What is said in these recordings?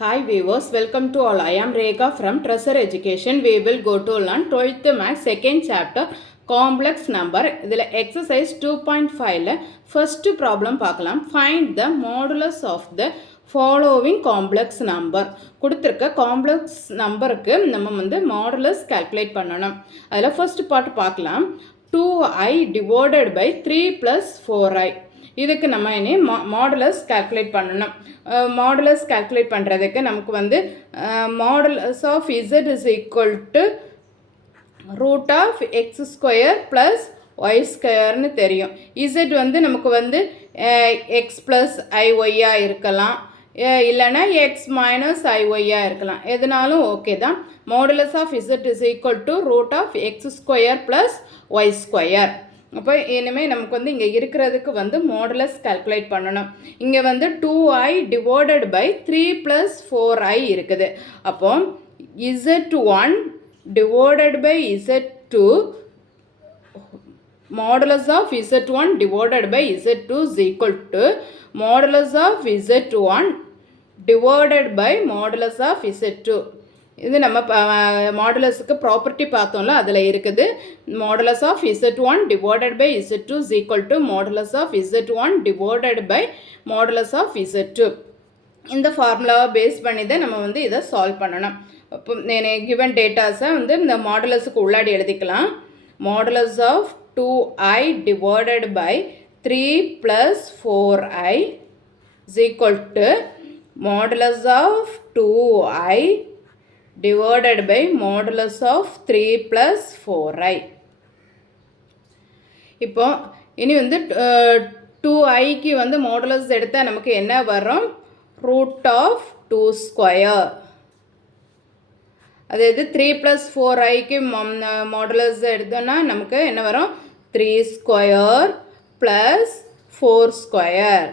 Hi viewers, welcome to all. I am Rekha from Treasure Education. We will go to learn 12th Maths second chapter complex number. இதில் exercise 2.5ல first problem பார்க்கலாம். Find the modulus of the following complex number. கொடுத்திருக்க complex numberக்கு நம்ம வந்து modulus calculate பண்ணணும். அதில் first part பார்க்கலாம். 2i divided by 3 plus 4i. இதுக்கு நம்ம இனி மாடுலஸ் கால்குலேட் பண்ணணும். மாடுலஸ் கால்குலேட் பண்ணுறதுக்கு நமக்கு வந்து modulus of z is equal to root of x square plus y ஸ்கொயர்னு தெரியும். இசட் வந்து நமக்கு வந்து எக்ஸ் ப்ளஸ் ஐஒய்யாக இருக்கலாம், இல்லைனா எக்ஸ் மைனஸ் ஐஒய்யாக இருக்கலாம், எதுனாலும் ஓகே தான். Modulus of z is equal to root of x square plus y square. அப்போ இனிமேல் நமக்கு வந்து இங்கே இருக்கிறதுக்கு வந்து மாடுலஸ் கால்குலேட் பண்ணணும். இங்கே வந்து 2i divided by 3 plus 4i இருக்குது. அப்போ z1 divided by z2 modulus of z1 divided by z2 is equal to modulus of z1 divided by modulus of z2. இது நம்ம மாடுலஸுக்கு ப்ராப்பர்ட்டி பார்த்தோம்ல, அதில் இருக்குது. Modulus of z1 divided by z2 is equal to modulus of z1 divided by modulus of z2. இந்த ஃபார்முலாவை base பண்ணி தான் நம்ம வந்து இதை சால்வ் பண்ணணும். இப்போ கிவன் டேட்டாஸை வந்து இந்த மாடுலஸுக்கு உள்ளாடி எழுதிக்கலாம். Modulus of 2i divided by 3 plus 4i is equal to modulus of 2i divided by modulus of 3 plus 4i. இப்போ இனி வந்து 2iக்கு வந்து மாடுலஸ் எடுத்தால் நமக்கு என்ன வரும்? Root of 2 square. அதாவது 3 ப்ளஸ் 4iக்கு மாடுலஸ் எடுத்தோன்னா நமக்கு என்ன வரும்? 3 ஸ்கொயர் ப்ளஸ் 4 ஸ்கொயர்.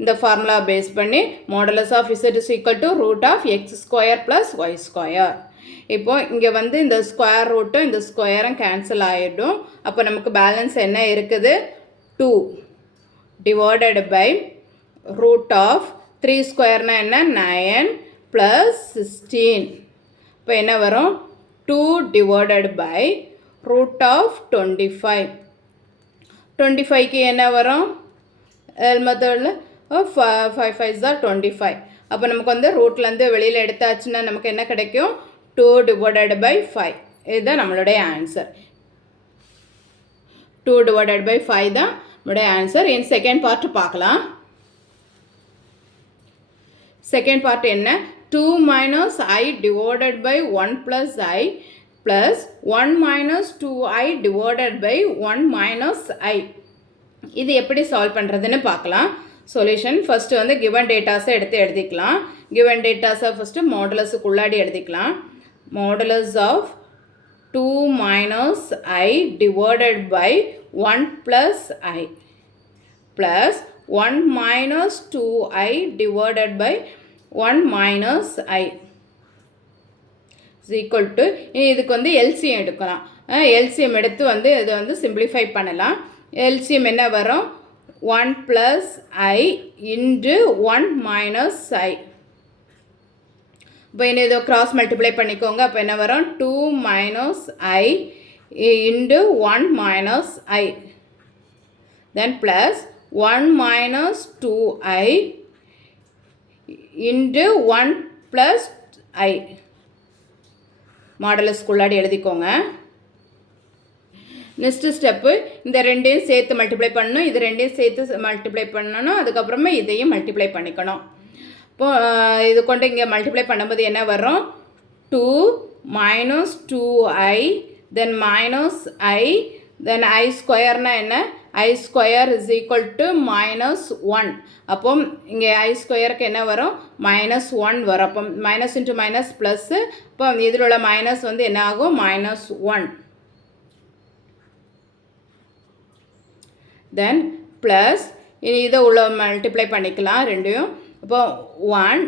இந்த ஃபார்முலா பேஸ் பண்ணி modulus of z is equal to root of x square plus y square. இப்போ இங்கே வந்து இந்த ஸ்கொயர் ரூட்டும் இந்த ஸ்கொயரும் கேன்சல் ஆகிடும். அப்போ நமக்கு பேலன்ஸ் என்ன இருக்குது? 2 டிவைடட் பை ரூட் ஆஃப் 3 ஸ்கொயர்னால் என்ன? 9 ப்ளஸ் 16. இப்போ என்ன வரும்? 2 டிவைடட் பை ரூட் ஆஃப் 25. 25க்கு என்ன வரும்? மெத்தடில் 5 5s are 25. அப்போ நமக்கு வந்து ரூட்லேருந்து வெளியில் எடுத்தாச்சுன்னா நமக்கு என்ன கிடைக்கும்? 2 டிவைடட் பை 5. இதுதான் நம்மளுடைய ஆன்சர். 2 டிவைடட் பை 5 தான் நம்மளுடைய ஆன்சர். இன் செகண்ட் பார்ட் பார்க்கலாம். செகண்ட் பார்ட் என்ன? 2 minus i divided by 1 plus i plus 1 minus 2i divided by 1 minus i. இது எப்படி சால்வ் பண்ணுறதுன்னு பார்க்கலாம். சொல்யூஷன் ஃபஸ்ட்டு வந்து கிவன் டேட்டாஸை எடுத்து எழுதிக்கலாம். கிவன் டேட்டாஸை ஃபஸ்ட்டு மாடுலஸுக்கு உள்ளாடி எழுதிக்கலாம். Modulus of 2 minus i divided by 1 plus i plus 1 minus 2i divided by 1 minus i is equal to, இதுக்கு வந்து எல்சிஎம் எடுக்கலாம். எல்சிஎம் எடுத்து வந்து இதை வந்து சிம்பிளிஃபை பண்ணலாம். எல்சிஎம் என்ன வரும்? 1 plus I into 1 minus I. இப்போ இன்னும் இதை கிராஸ் மல்டிப்ளை பண்ணிக்கோங்க. அப்போ என்ன வரும்? 2 minus I into 1 minus I. Then plus 1 minus 2I into 1 plus I. மாடலஸ்குள்ளாடி எழுதிக்கோங்க. நெக்ஸ்ட்டு ஸ்டெப்பு இந்த ரெண்டையும் சேர்த்து மல்டிப்ளை பண்ணணும், இது ரெண்டையும் சேர்த்து மல்டிப்ளை பண்ணணும், அதுக்கப்புறமா இதையும் மல்டிப்ளை பண்ணிக்கணும். இப்போது இது கொண்டு இங்கே மல்டிப்ளை பண்ணும்போது என்ன வரும்? 2 minus 2i then minus I then i ஸ்கொயர்னால் என்ன? I square is equal to minus 1. அப்போ இங்கே ஐ ஸ்கொயருக்கு என்ன வரும்? மைனஸ் 1 வரும். அப்போ மைனஸ் இன்ட்டு மைனஸ் ப்ளஸ்ஸு. இப்போ இதில் உள்ள மைனஸ் வந்து என்ன ஆகும்? மைனஸ் 1. தென் ப்ளஸ் இதை உள்ள மல்டிப்ளை பண்ணிக்கலாம் ரெண்டையும். இப்போ 1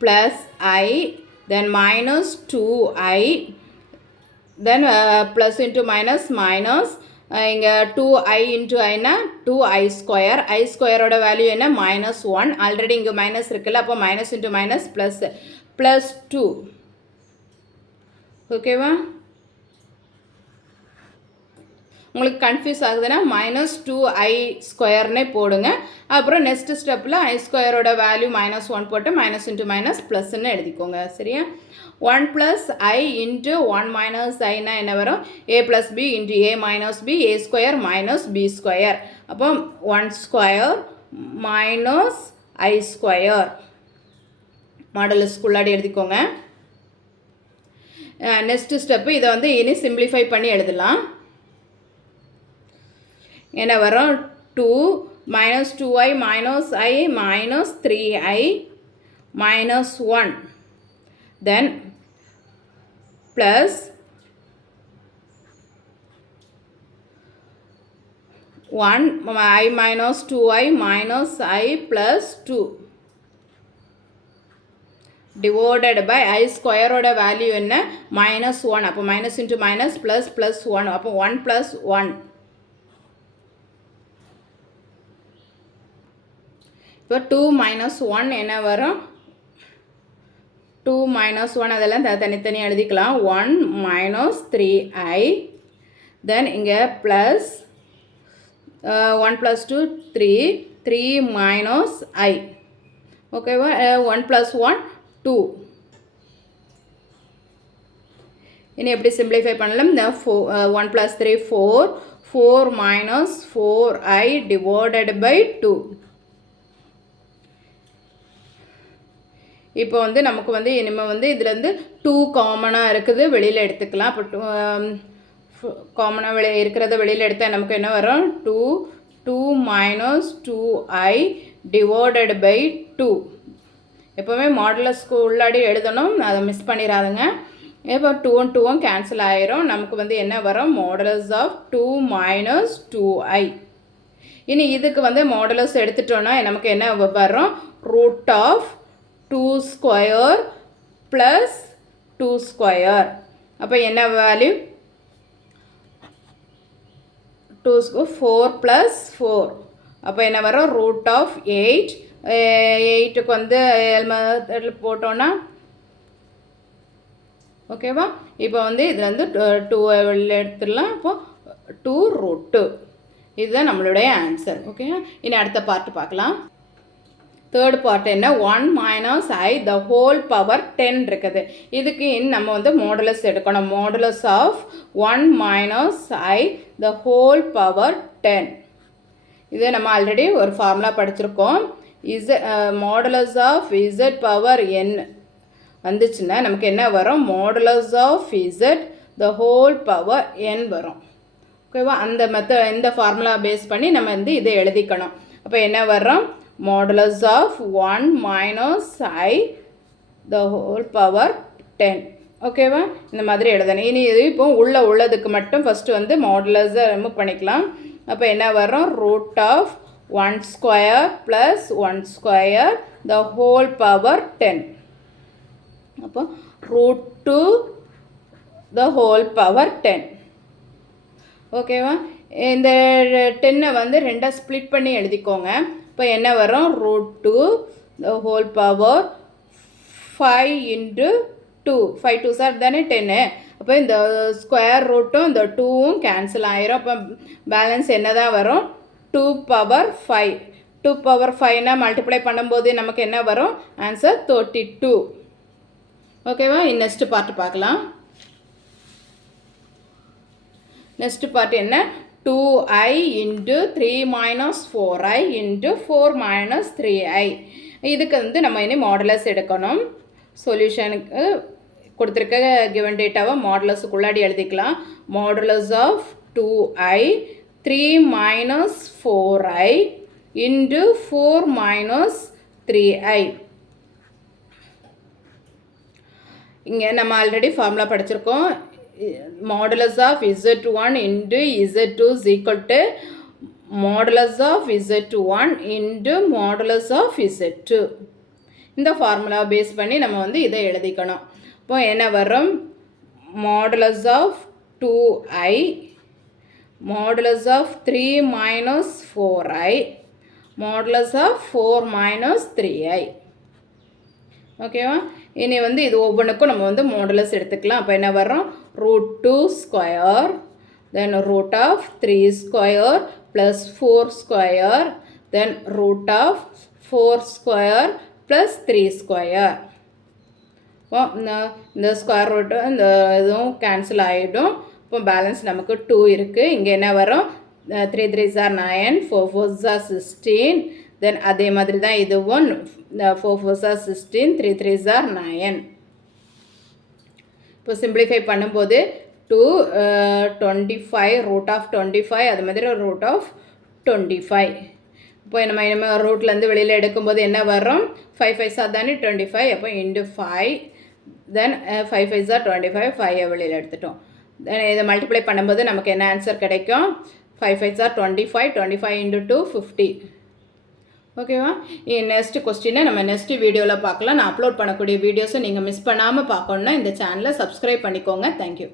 plus i then minus 2i then plus into minus minus இங்கே 2i into iனா 2i ஸ்கொயர், ஐ ஸ்கொயரோட வேல்யூ என்ன -1, ஆல்ரெடி இங்கே மைனஸ் இருக்குல்ல, அப்போ மைனஸ் இன்ட்டு மைனஸ் ப்ளஸ் 2. ஓகேவா? உங்களுக்கு கன்ஃபியூஸ் ஆகுதுன்னா -2i ஸ்கொயர்னே போடுங்க. அப்புறம் நெக்ஸ்ட் ஸ்டெப்பில் ஐ ஸ்கொயரோட வேல்யூ -1 போட்டு மைனஸ் இன்ட்டு மைனஸ் ப்ளஸ்ன்னு எழுதிக்கோங்க. சரியா? 1 + i into 1 - iனா என்ன வரும்? a + b into a - b, a square minus b square. அப்போ 1 ஸ்கொயர் மைனஸ் i ஸ்கொயர் மாடலஸ்குள்ளாடி எழுதிக்கோங்க. நெக்ஸ்ட் ஸ்டெப்பு இதை வந்து இனி சிம்பிளிஃபை பண்ணி எழுதலாம். என்ன வரும்? 2 - 2i - i - 3i - 1 then plus 1 i - 2i - i plus 2 divided by i ஸ்கொயரோட வேல்யூ என்ன -1. அப்போ மைனஸ் இன்ட்டு மைனஸ் ப்ளஸ் 1. அப்போ 1 + 1. இப்போ 2 - 1 என்ன வரும்? 2 - 1 அதெல்லாம் தனித்தனியாக எழுதிக்கலாம். 1 - 3i தென் இங்கே ப்ளஸ் 1 + 2 3 minus i. ஓகேவா? 1 + 1 2. இனி எப்படி சிம்பிளிஃபை பண்ணலாம்? 1 + 3 4 minus 4i divided by 2. இப்போ வந்து நமக்கு வந்து இனிமேல் வந்து இதுலேருந்து 2 காமனாக இருக்குது, வெளியில் எடுத்துக்கலாம். அப்போ காமனாக இருக்கிறத வெளியில் எடுத்தால் நமக்கு என்ன வரும்? 2 minus 2i divided by 2. எப்போவுமே மாடுலஸ்க்கு உள்ளாடி எழுதணும், அதை மிஸ் பண்ணிடாதுங்க. இப்போ 2 2 கேன்சல் ஆயிரும். நமக்கு வந்து என்ன வரும்? Modulus of 2 minus 2i. இனி இதுக்கு வந்து மாடுலஸ் எடுத்துட்டோன்னா நமக்கு என்ன வரும்? Root of 2 square plus 2 square. அப்போ என்ன வேல்யூ? 4 + 4. அப்போ என்ன வரும்? Root of 8. 8க்கு வந்து போட்டோன்னா ஓகேவா? இப்போ வந்து இது வந்து 2 எடுத்துடலாம். அப்போ 2√2. இதுதான் நம்மளுடைய ஆன்சர். ஓகே, இனி அடுத்த பார்ட் பார்க்கலாம். தேர்ட் பார்ட் என்ன? 1 - i the whole power 10 இருக்குது. இதுக்கு நம்ம வந்து மாடுலஸ் எடுக்கணும். Modulus of 1 - i the whole power 10. இது நம்ம ஆல்ரெடி ஒரு ஃபார்முலா படிச்சிருக்கோம். Modulus of z power n வந்துச்சுன்னா நமக்கு என்ன வரும்? Modulus of z the whole power n வரும். ஓகேவா? அந்த இந்த ஃபார்முலா பேஸ் பண்ணி நம்ம வந்து இதை எழுதிக்கணும். அப்போ என்ன வரும்? Modulus of 1 - i the whole power 10. ஓகேவா? இந்த மாதிரி எழுதணும். இனி இது இப்போ உள்ளதுக்கு மட்டும் ஃபஸ்ட்டு வந்து மாடுலஸை ரிமூவ் பண்ணிக்கலாம். அப்போ என்ன வரும்? Root of 1 square plus 1 square the whole power 10. அப்போ ரூட் 2 the whole power 10. ஓகேவா? இந்த 10 வந்து ரெண்டாக ஸ்ப்ளிட் பண்ணி எழுதிக்கோங்க. இப்போ என்ன வரும்? Root 2 the whole power 5 into 2. 5 2s தானே 10. அப்போ இந்த ஸ்கொயர் ரூட்டும் இந்த 2வும் கேன்சல் ஆயிரும். அப்போ பேலன்ஸ் என்ன தான் வரும்? 2 power 5. 2 power 5னா மல்டிப்ளை பண்ணும்போது நமக்கு என்ன வரும்? ஆன்சர் 32. ஓகேவா? நெக்ஸ்ட் பார்ட் பார்க்கலாம். நெக்ஸ்ட் பார்ட் என்ன? 2i into 3 minus 4i into 4 minus 3i. இதுக்கு வந்து நம்ம இனி மாடுலஸ் எடுக்கணும். சொல்யூஷனுக்கு கொடுத்துருக்க கிவன் டேட்டாவை மாடுலஸுக்குள்ளாடி எழுதிக்கலாம். Modulus of 2i 3 minus 4i into 4 minus 3i. இங்கே நம்ம ஆல்ரெடி ஃபார்முலா படிச்சிருக்கோம். modulus of z1 into z2 is equal to modulus of z1 into modulus of z2. இந்த ஃபார்முலா பேஸ் பண்ணி நம்ம வந்து இதை எழுதிக்கணும். இப்போ என்ன வரும்? modulus of 2i modulus of 3 minus 4i, modulus of 4 minus 3i. ஓகேவா? இனி வந்து இது ஒவ்வொன்றுக்கும் நம்ம வந்து மாடுலஸ் எடுத்துக்கலாம். அப்போ என்ன வரும்? root 2 square, then root of 3 square plus 4 square, then root of 4 square plus 3 square. இந்த ஸ்கொயர் ரூட்டு இந்த இதுவும் கேன்சல் ஆகிடும். இப்போ பேலன்ஸ் நமக்கு 2 இருக்குது. இங்கே என்ன வரும்? 3 3s are 9, 4 4s are 16. தென் அதே மாதிரி தான் இதுவும் 4 4s are 16, 3 3s are 9. இப்போ சிம்பிளிஃபை பண்ணும்போது 2 25 ரூட் ஆஃப் 25 அது மாதிரி ரூட் ஆஃப் 25. இப்போ நம்ம ரூட்லேருந்து வெளியில் எடுக்கும்போது என்ன வரும்? 5 5s are தானே 25. அப்போ இன்டு 5, தென் 5 5s are 25, 5 வெளியில் எடுத்துட்டோம். தென் இதை மல்டிப்ளை பண்ணும்போது நமக்கு என்ன ஆன்சர் கிடைக்கும்? 5 5s are 25, 25 இன்டு 2 50. ஓகேவா? நெக்ஸ்ட் கொஸ்டினை நம்ம நெக்ஸ்ட் வீடியோவில் பார்க்கலாம். நான் அப்லோட் பண்ணக்கூடிய வீடியோஸை நீங்கள் மிஸ் பண்ணாமல் பார்க்கணுன்னா இந்த சேனலை சப்ஸ்கிரைப் பண்ணிக்கோங்க. தேங்க்யூ.